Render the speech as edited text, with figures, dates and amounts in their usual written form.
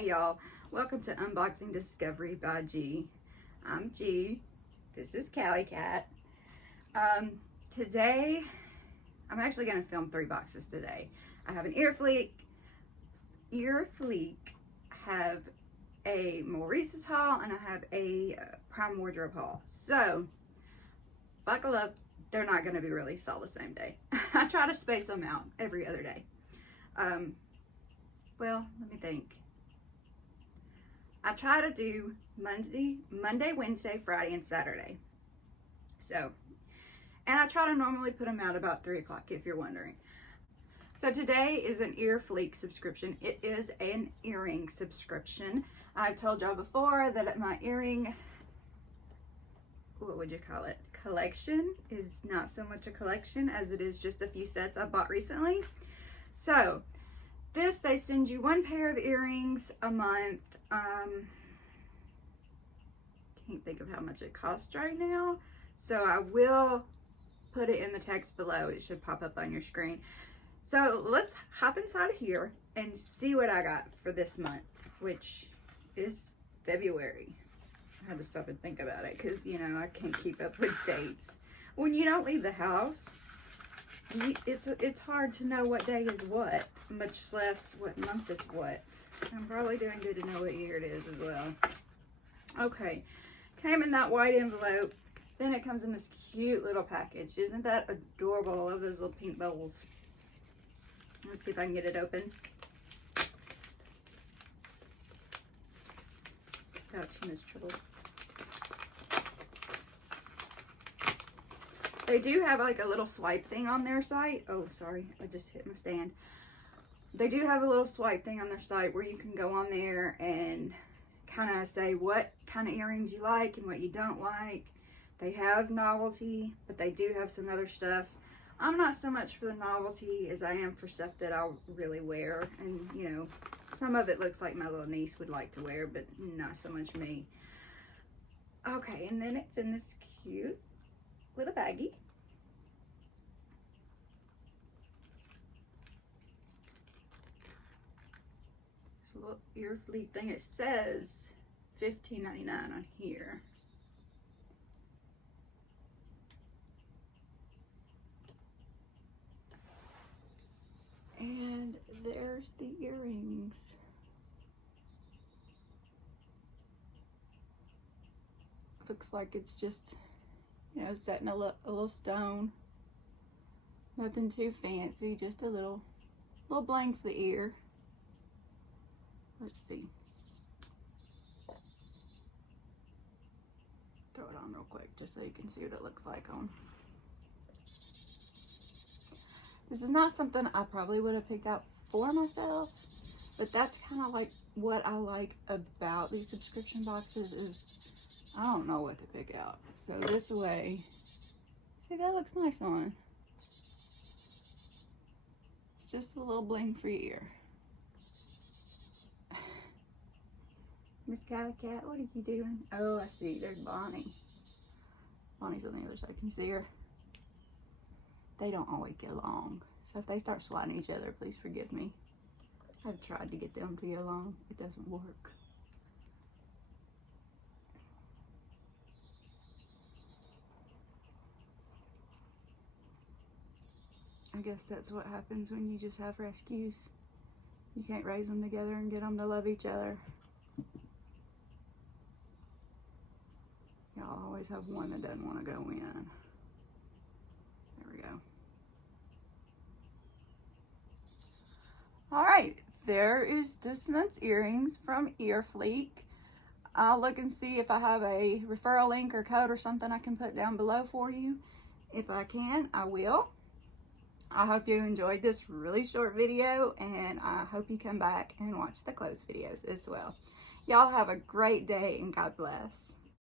Hey y'all, welcome to Unboxing Discovery by G. I'm G. This is Callie Cat. Today, I'm actually going to film 3 boxes today. I have an EarFleek, I have a Maurice's haul, and I have a Prime Wardrobe haul. So, buckle up. They're not going to be released all the same day. I try to space them out every other day. Well, let me think. I try to do Monday, Wednesday, Friday, and Saturday. So, and I try to normally put them out about 3 o'clock if you're wondering. So today is an EarFleek subscription. It is an earring subscription. I've told y'all before that my earring, what would you call it, collection is not so much a collection as it is just a few sets I bought recently. So this, they send you 1 pair of earrings a month. Can't think of how much it costs right now, so I will put it in the text below. It should pop up on your screen. So let's hop inside of here and see what I got for this month, which is February. I had to stop and think about it because, you know, I can't keep up with dates. When you don't leave the house, it's hard to know what day is what, much less what month is what. I'm probably doing good to know what year it is as well. Okay, came in that white envelope. Then it comes in this cute little package. Isn't that adorable? I love those little pink bubbles. Let's see if I can get it open. Without too much trouble. They do have like a little swipe thing on their site. Oh, sorry, I just hit my stand. They do have a little swipe thing on their site where you can go on there and kind of say what kind of earrings you like and what you don't like. They have novelty, but they do have some other stuff. I'm not so much for the novelty as I am for stuff that I'll really wear. And, you know, some of it looks like my little niece would like to wear, but not so much me. Okay, and then it's in this cute little baggie. This little EarFleek thing. It says $15.99 on here. And there's the earrings. Looks like it's just, you know, set in a little stone. Nothing too fancy, just a little bling for the ear. Let's see. Throw it on real quick just so you can see what it looks like on. This is not something I probably would have picked out for myself, but that's kind of like what I like about these subscription boxes is I don't know what to pick out. So this way, see, that looks nice on. It's just a little bling for your ear. Miss Cat, what are you doing? Oh, I see, there's Bonnie. Bonnie's on the other side, can you see her? They don't always get along. So if they start swatting each other, please forgive me. I've tried to get them to get along. It doesn't work. I guess that's what happens when you just have rescues. You can't raise them together and get them to love each other. Y'all always have one that doesn't want to go in. There we go. All right, there is this month's earrings from EarFleek. I'll look and see if I have a referral link or code or something I can put down below for you. If I can, I will. I hope you enjoyed this really short video, and I hope you come back and watch the closed videos as well. Y'all have a great day, and God bless.